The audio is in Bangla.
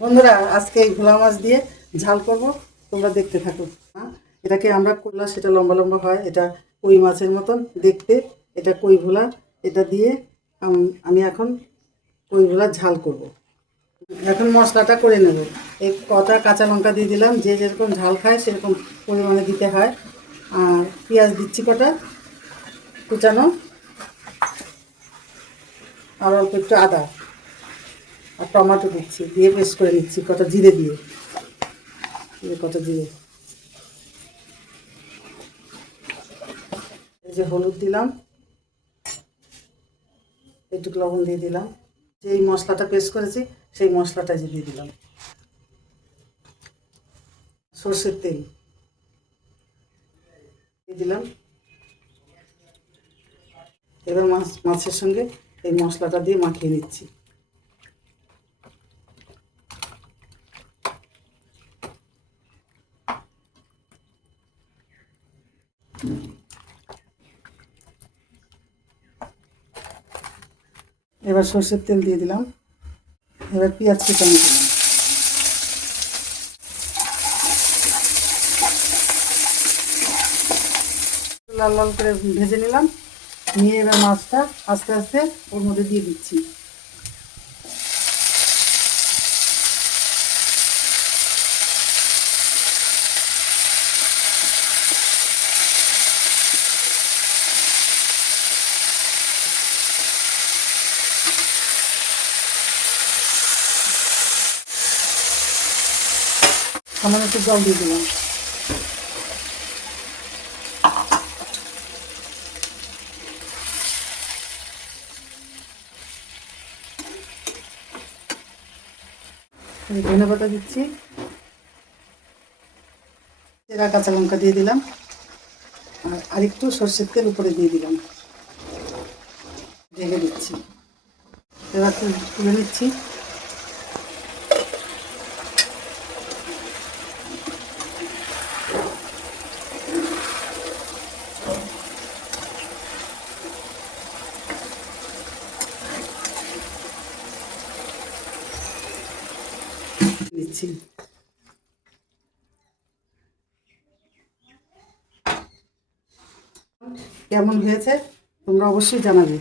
বন্ধুরা, আজকে এই ভোলা মাছ দিয়ে ঝাল করব, তোমরা দেখতে থাকো। এটাকে আমরা করলা, সেটা লম্বা লম্বা হয়, এটা কই মাছের মতন দেখতে, এটা কই ভোলা। এটা দিয়ে আমি এখন কই ভোলার ঝাল করব। এখন মশলাটা করে নেব। এই কটা কাঁচা লঙ্কা দিয়ে দিলাম, যে যেরকম ঝাল খায় সেরকম পরিমাণে দিতে হয়। আর পেঁয়াজ দিচ্ছি কটা কুচানো, আর অল্প একটু আদা আর টমেটো দিচ্ছি, দিয়ে পেস্ট করে নিচ্ছি। কটা জিরে দিয়ে কটা জিরে, এই যে হলুদ দিলাম, একটু লবণ দিয়ে দিলাম। যেই মশলাটা পেস্ট করেছি সেই মশলাটা দিয়ে দিলাম। সর্ষের তেল দিয়ে দিলাম। এবার মাছের সঙ্গে এই মশলাটা দিয়ে মাখিয়ে নিচ্ছি। এবার সর্ষের তেল দিয়ে দিলাম। এবার পেঁয়াজ কুচানো দিলাম। লাল লাল করে ভেজে নিলাম। নিয়ে এবার মাছটা আস্তে আস্তে ওর মধ্যে দিয়ে দিচ্ছি। সামান্য একটু জল দিয়ে দিলাম। ধনে পাতা দিচ্ছি, চেরা কাঁচা লঙ্কা দিয়ে দিলাম, আর আরেকটু সর্ষের তেল উপরে দিয়ে দিলাম। ঢেকে দিচ্ছি। এবার তুলে নিচ্ছি। দিচ্ছি। কেমন হয়েছে তোমরা অবশ্যই জানাবে।